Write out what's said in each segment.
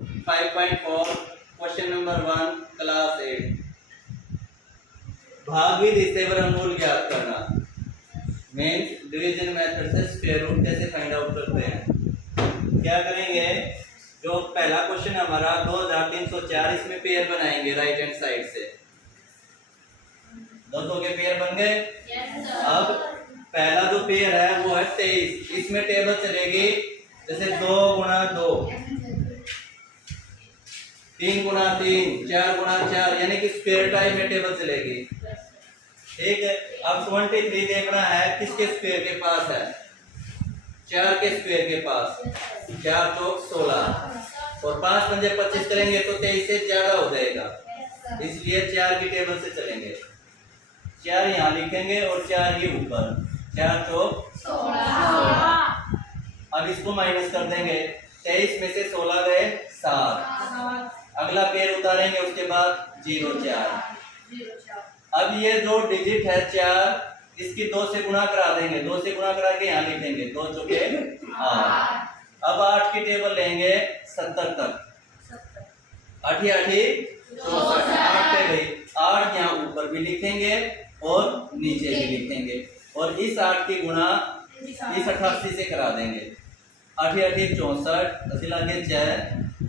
5.4 question number 1 class 8 भागविधि से वर्गमूल ज्ञात करना मीन्स डिवीजन मेथड से स्क्वायर रूट कैसे फाइंड आउट करते हैं। क्या करेंगे, जो पहला क्वेश्चन है हमारा 2304, इसमें पेयर बनाएंगे राइट हैंड साइड से। दो के पेयर बन गए। अब पहला जो पेयर है वो है 23। इसमें टेबल चलेगी जैसे 2 गुणा 2, 3 गुणा 3, 4 गुणा 4, यानी कि स्क्वायर टाइप में टेबल चलेगी। ठीक है। अब 23 देखना है किसके स्क्वायर के पास है, 4 के स्क्वायर के पास। 4 चौक 16 और 5 पंजे 25 करेंगे तो 23 से ज्यादा हो जाएगा, इसलिए 4 की टेबल से चलेंगे। 4 यहाँ लिखेंगे और 4 ही ऊपर, 4 चौक 16। अब इसको माइनस कर देंगे, 23 में से 16 गए 7। अगला पेयर उतारेंगे, उसके बाद 0 4। अब ये जो डिजिट है 4, इसकी 2 से गुणा करा देंगे। 2 से गुणा करा के यहाँ लिखेंगे 2 चौके 8। अब 8 की टेबल लेंगे 70 तक। 8 64, 8 पे गई। 8 यहाँ ऊपर भी लिखेंगे और नीचे भी लिखेंगे, और इस 8 की गुणा इस 88 से करा देंगे। 8 64, 80 लागे 6,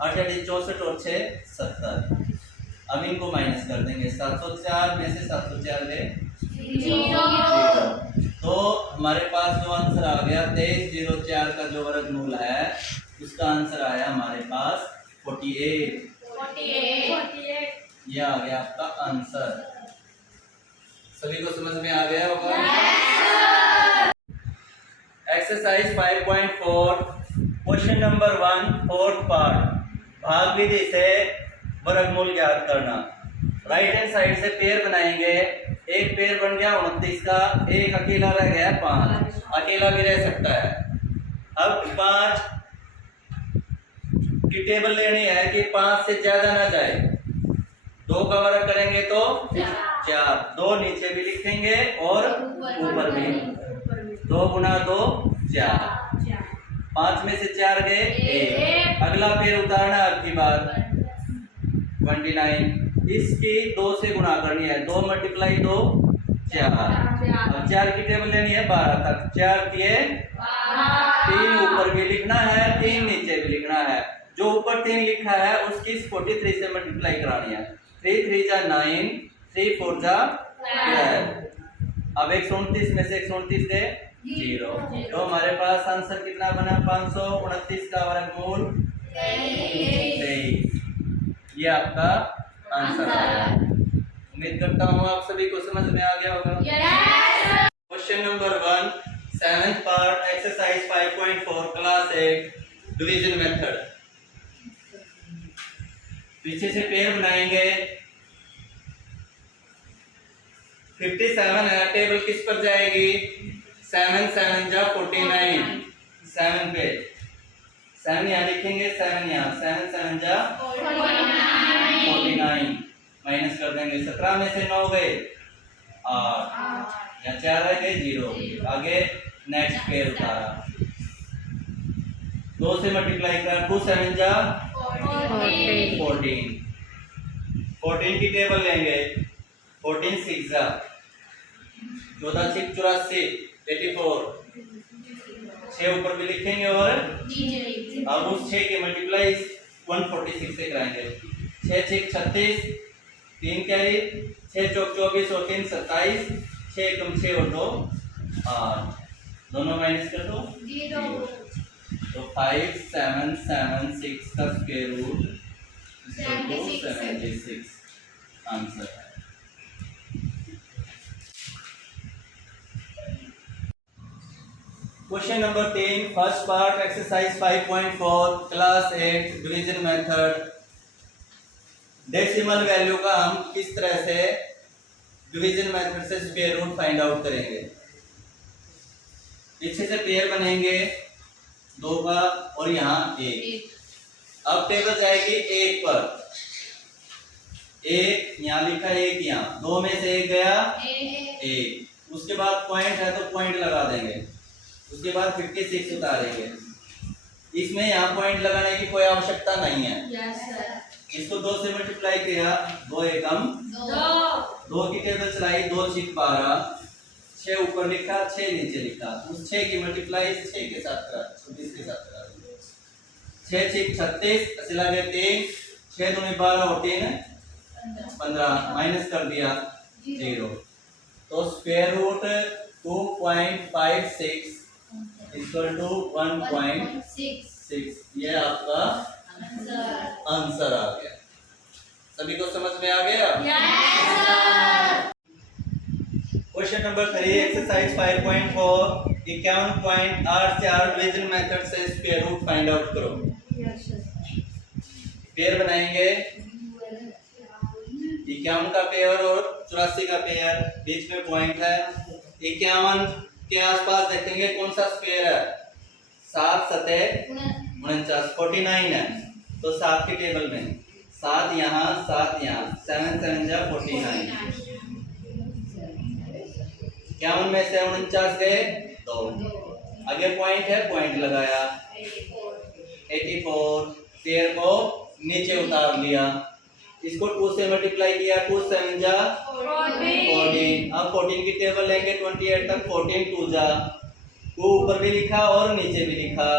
8 64 और 6 70। अब इनको माइनस कर देंगे, 704 में से 704 गए 0। तो हमारे पास जो आंसर आ गया 2304 का जो वर्गमूल है उसका आंसर आया हमारे पास 48। ये आ गया आपका आंसर। सभी को समझ में आ गया होगा। Exercise 5.4 question number 1 fourth part, भागविधि से वर्गमूल ज्ञात करना। राइट हैंड साइड से पेयर बनाएंगे। एक पेयर बन गया 29 का, एक अकेला रह गया 5, अकेला भी रह सकता है। अब 5 की टेबल लेनी है कि 5 से ज्यादा ना जाए। 2 का वर्ग करेंगे तो 4, 2 नीचे भी लिखेंगे और ऊपर भी। 2 गुणा 2 4, 5 में से 4 गए 1। अगला पेयर उतारना आपकी बात 29, इसकी 2 से गुणा करनी है। 2 मल्टीप्लाई 2 4। अब 4 की टेबल लेनी है 12 तक। 4 दिए 3 ऊपर भी लिखना है, 3 नीचे भी लिखना है। जो ऊपर 3 लिखा है उसकी 43 से मल्टीप्लाई करानी है। 3 3 जा 9, 3 4 जा 12। अब 129 में से 129 दे 0। तो हमारे पास आंसर कितना बना, 529 का वर्गमूल 23। ये आपका आंसर आया। उम्मीद करता हूँ आप सभी को समझ में आ गया होगा। Question number 1 7th part exercise 5.4 class 8 division method. पीछे से पेयर बनाएंगे। 57 है, टेबल किस पर जाएगी, 7 7 जा 49, 7 पे 7 यहाँ लिखेंगे, 7 यहाँ, 7 7 जा 49, माइनस कर देंगे। 17 में से 9 गए 8, या 4 रह गए 0। आगे नेक्स्ट पेयर उतारा, 2 से मल्टीप्लाई करा, 2 7 जा 14, 14 की टेबल लेंगे। 14 6 जा 14 6 84, 84। 6 ऊपर भी लिखेंगे और अब उस 6 के मल्टीप्लाई 146 से कराएंगे। 6 6 36, 3 कैरी, 6 चौक 24 और 3 27, 6 कम 6 और 2 8, दोनों माइनस कर दो 0। तो 5 7 7 6 का स्क्वायर रूट 76 आंसर है। Question number 3 first part exercise 5.4 class 8 division method. Decimal value का हम किस तरह से डिवीजन मेथड से स्क्वायर रूट फाइंड आउट करेंगे। पीछे से पेयर बनेंगे 2 का और यहाँ 1। अब टेबल जाएगी 1 पर, 1 यहाँ लिखा है 1 यहाँ, 2 में से 1 गया 1। उसके बाद पॉइंट है तो पॉइंट लगा देंगे। उसके बाद 56 उतारेंगे। इसमें यहाँ पॉइंट लगाने की कोई आवश्यकता नहीं है। Yes sir. इसको 2 से मल्टीप्लाई किया, 2 एकम 2 की टेबल चलाई, 2 6 12, 6 ऊपर लिखा, 6 नीचे लिखा। उस 6 की मल्टीप्लाई 6 के साथ करा, 26 के साथ करा। 6 6 36, ऐसे लगे 3, 6 दूनी 12 और 3 15, माइनस कर दिया 0। तो स्क्वायर रूट 2.56 इक्वल टू 1.6, ये आपका आंसर आ गया। सभी को समझ में आ गया? क्वेश्चन नंबर 3, एक्सरसाइज 5.4, 51.8 से 8 डिवीजन मेथड से स्क्वायर रूट फाइंड आउट करो। पेयर बनाएंगे, 51 का पेयर और 84 का पेयर, बीच में पॉइंट है। 51 के आसपास देखेंगे कौन सा स्क्वायर है, 7 7 49, 49 है तो 7 के टेबल में 7 यहाँ 7 यहाँ, 7 7 जा 49। 51 में से 49 गए 2, आगे पॉइंट है, पॉइंट लगाया। 84, पेयर को नीचे उतार लिया, इसको 2 से मल्टीप्लाई किया, 2 7 जा 14। अब 14 की टेबल लेंगे 28 तक, 14 2 जा, 2 ऊपर भी लिखा और नीचे भी लिखा।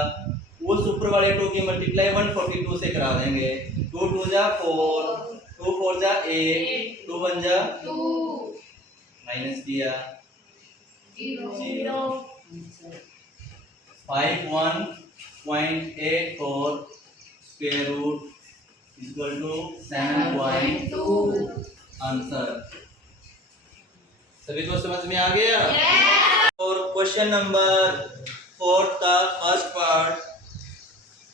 उस ऊपर वाले 2 की मल्टीप्लाई 142 से करा देंगे। 2 2 जा 4, 2 4 जा 8, 2 1 जा 2, माइनस किया 0। 51.84 square root equal to 7.2 answer. सभी को समझ में आ गया? और क्वेश्चन नंबर 4 का फर्स्ट पार्ट,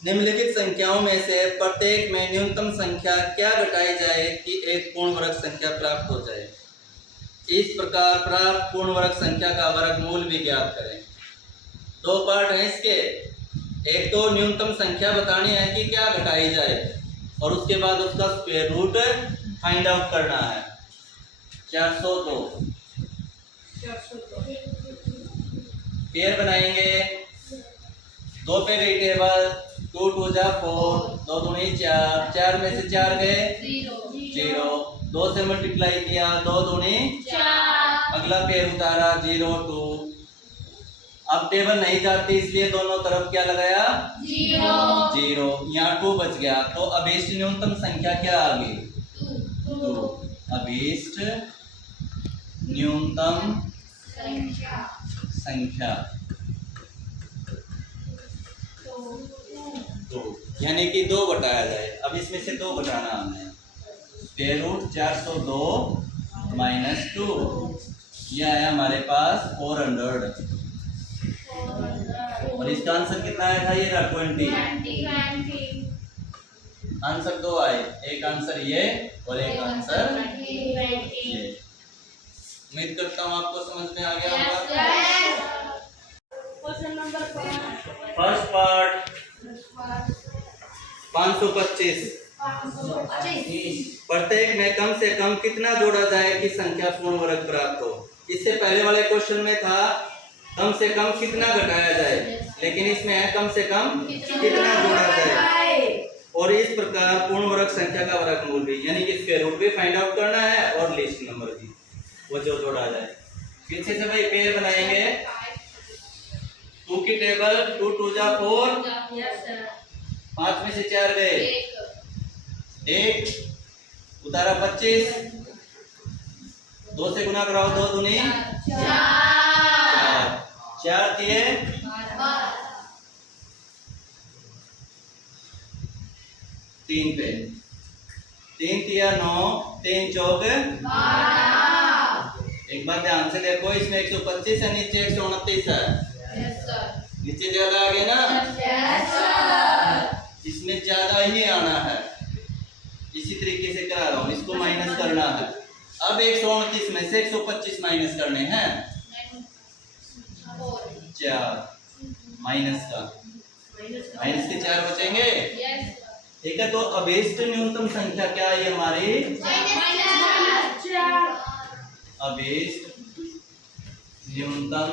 निम्नलिखित संख्याओं में से प्रत्येक में न्यूनतम संख्या क्या घटाई जाए कि एक पूर्ण वर्ग संख्या प्राप्त हो जाए। इस प्रकार प्राप्त पूर्ण वर्ग संख्या का वर्गमूल भी ज्ञात करें। 2 पार्ट हैं इसके, एक तो न्यूनतम संख्या बतानी है कि क्या घटाई जाए और उसके बाद उसका स्क्वायर रूट फाइंड आउट करना है। 402 पेयर बनाएंगे, 2 पे गई टेबल, 2 2 जा 4, 2 2 4, 4 में से 4 गए 0, 2 से मल्टीप्लाई किया, 2 2 4, अगला पेयर उतारा 0 2। अब टेबल नहीं जाती इसलिए दोनों तरफ क्या लगाया 0, यहाँ 2 बच गया। तो अभीष्ट न्यूनतम संख्या क्या आ गई 2। अभीष्ट न्यूनतम संख्या 2, यानी कि 2 घटाया जाए। अब इसमें से 2 घटाना हमने, स्क्वायर रूट 402 माइनस 2, ये आया हमारे पास 400 और इसका आंसर कितना आया था, ये 20। आंसर 2 आए, एक आंसर ये और एक आंसर ये। उम्मीद करता हूँ आपको समझ में आ गया होगा। फर्स्ट पार्ट 525, प्रत्येक में कम से कम कितना जोड़ा जाए कि संख्या पूर्ण वर्ग प्राप्त हो। इससे पहले वाले क्वेश्चन में था कम से कम कितना घटाया जाए, लेकिन इसमें है कम से कम कितना जोड़ा जाए। और इस प्रकार पूर्ण वर्ग संख्या का वर्गमूल भी, यानी कि स्क्वायर रूट भी फाइंड आउट करना है और लीस्ट नंबर भी, वो जो जोड़ा जाए। पीछे से भाई पेयर बनाएंगे, 2 की टेबल, 2 2 जा 4, 5 में से 4 गए 1, उतारा 25, 2 से गुना कराओ, 2 दूनी 4, 4 दिए 3 पे, 3 दिया 9, 3 चौक 12। एक बार ध्यान से देखो, इसमें 125 है, नीचे 129 है। नीचे ज्यादा आ गया ना, इसमें ज्यादा ही आना है। इसी तरीके से करा रहा हूँ, इसको माइनस करना है। अब 129 में से 125 माइनस करने हैं, 4 माइनस का, माइनस के 4 बचेंगे। ठीक है, तो अभीष्ट न्यूनतम संख्या क्या है हमारी, अभीष्ट न्यूनतम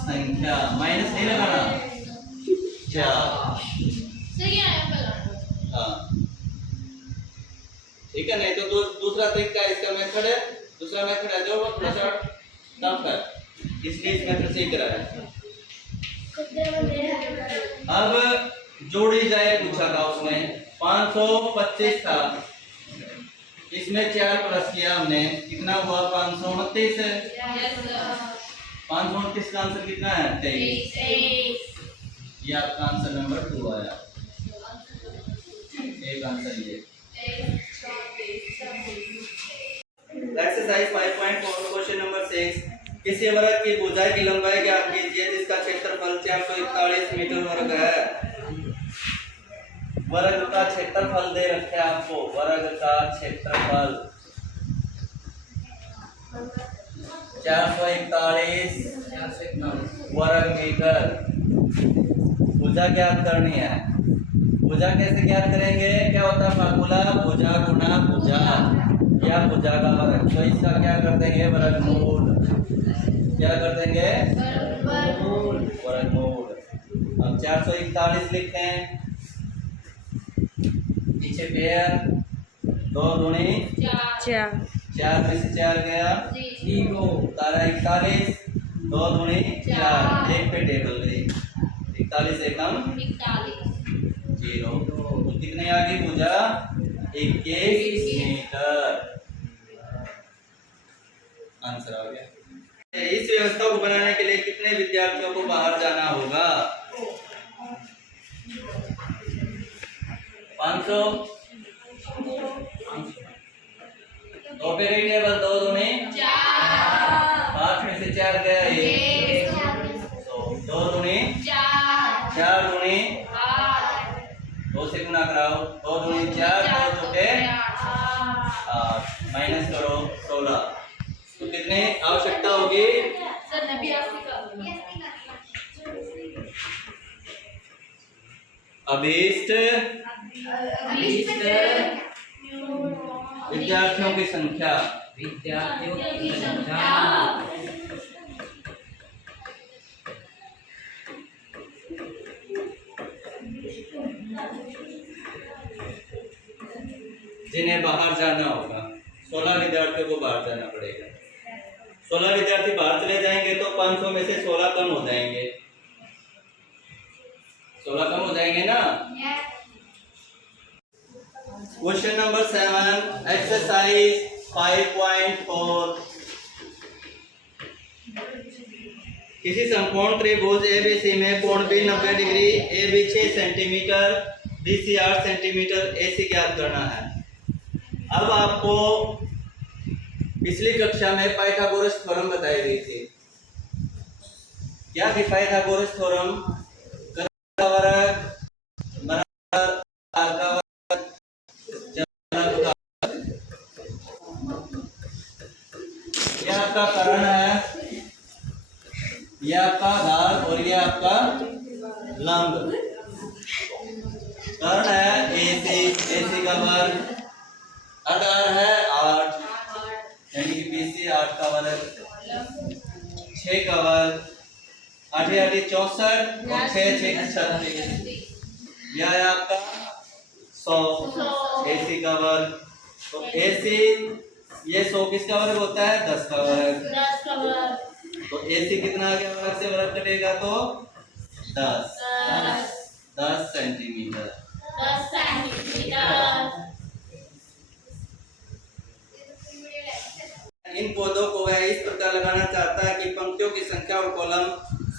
संख्या, माइनस नहीं लगाना, 4। सही आया पहला। हाँ ठीक है, नहीं तो दूसरा तरीका इसका मेथड है, दूसरा मेथड है जो वो थोड़ा सा टफ है, इसलिए इस मेथड से ही कराया। अब जोड़ी जाए पूछा था उसमें, 525 था, इसमें 4 प्लस किया हमने, कितना हुआ 529। 529 का आंसर कितना है 23। ये आपका आंसर नंबर 2 आया। एक आंसर ये। एक्सरसाइज 5.4 क्वेश्चन नंबर 6, किसी वर्ग की भुजा की लंबाई ज्ञात कीजिए जिसका क्षेत्रफल 441 मीटर वर्ग है। वर्ग का क्षेत्रफल दे रखे आपको, वर्ग का क्षेत्रफल 441 वर्ग मीटर। भुजा ज्ञात करनी है। भुजा कैसे ज्ञात करेंगे, क्या होता है फार्मूला, भुजा गुना भुजा या भुजा का वर्ग। तो इसका क्या कर देंगे, वर्गमूल। क्या कर देंगे, वर्गमूल। अब 441 लिखते हैं, नीचे पेयर, 2 दूनी 4, 4 में से 4 गया 0, तारा 41, 2 दूनी 4, एक पे टेबल गई, 41 एकम 0। तो कितने आ गई भुजा, 21 मीटर। आंसर आ गया। इस व्यवस्था को बनाने के लिए कितने विद्यार्थियों को बाहर जाना होगा, 500। 2 पे गई टेबल, 2 दूनी 4, 5 में से 4 गया 1, 2 दूनी 4 दूनी 2 से गुना कराओ, 2 दूनी 4, 2 चौके 8, माइनस करो 16। तो कितने आवश्यकता होगी, अभीष्ट विद्यार्थियों की संख्या, जिन्हें बाहर जाना होगा। 16 विद्यार्थियों को बाहर जाना पड़ेगा। 16 विद्यार्थी बाहर चले जाएंगे तो 500 में से 16 कम हो जाएंगे, 16 कम हो जाएंगे ना। क्वेश्चन नंबर 7, एक्सरसाइज 5.4, किसी समकोण त्रिभुज एबीसी में कोण B 90 degree, A B 6 centimetre, B C 8 centimetre, A C ज्ञात करना है। अब आपको पिछली कक्षा में पाइथागोरस थ्योरम बताई गई थी। क्या थी पाइथागोरस थ्योरम, यह आपका कर्ण है, यह आपका आधार और यह आपका लंब। कर्ण है AC का वर्ग, आधार है 8 यानी कि BC 8 का वर्ग, 6 का वर्ग, 8 8 64 और 6 6 36, यह है आपका 100 AC का वर्ग। तो AC ये 100 किसका वर्ग होता है, 10 का वर्ग। तो AC कितना आ गया, वर्ग से वर्ग कटेगा तो 10 सेंटीमीटर। इन पौधों को वह इस प्रकार लगाना चाहता है कि पंक्तियों की संख्या और कॉलम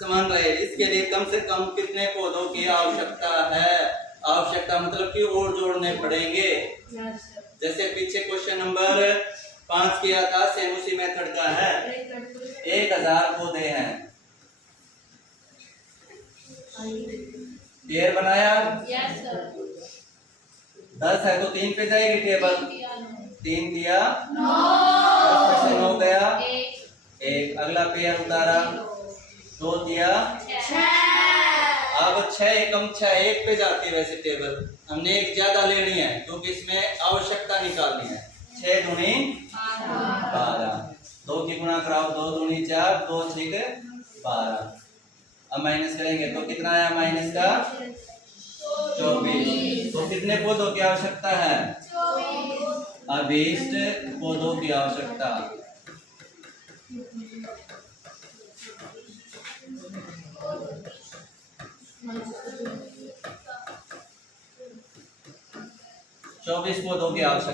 समान रहे। इसके लिए कम से कम कितने पौधों की आवश्यकता है, आवश्यकता मतलब कि और जोड़ने पड़ेंगे। जैसे पीछे क्वेश्चन नंबर 5 किया था, सेम उसी मेथड का है। 1000 पौधे हैं, पेड़ बनाया, 10 है तो 3 पे जाएगी टेबल, 3 दिया 9 गया 1, अगला पेड़ उतारा 2 दिया 6। अब 6 एकम 6 1 पे जाती है वैसे टेबल, हमने एक ज्यादा लेनी है क्योंकि इसमें आवश्यकता निकालनी है। 6 दूनी 12, 2 की गुणा कराओ, 2 दूनी 4, 2 6 12। अब माइनस करेंगे तो कितना आया माइनस का 24। तो कितने पौधों की आवश्यकता है? 20 पौधों की आवश्यकता। चौबीस पौधों की आवश्यकता।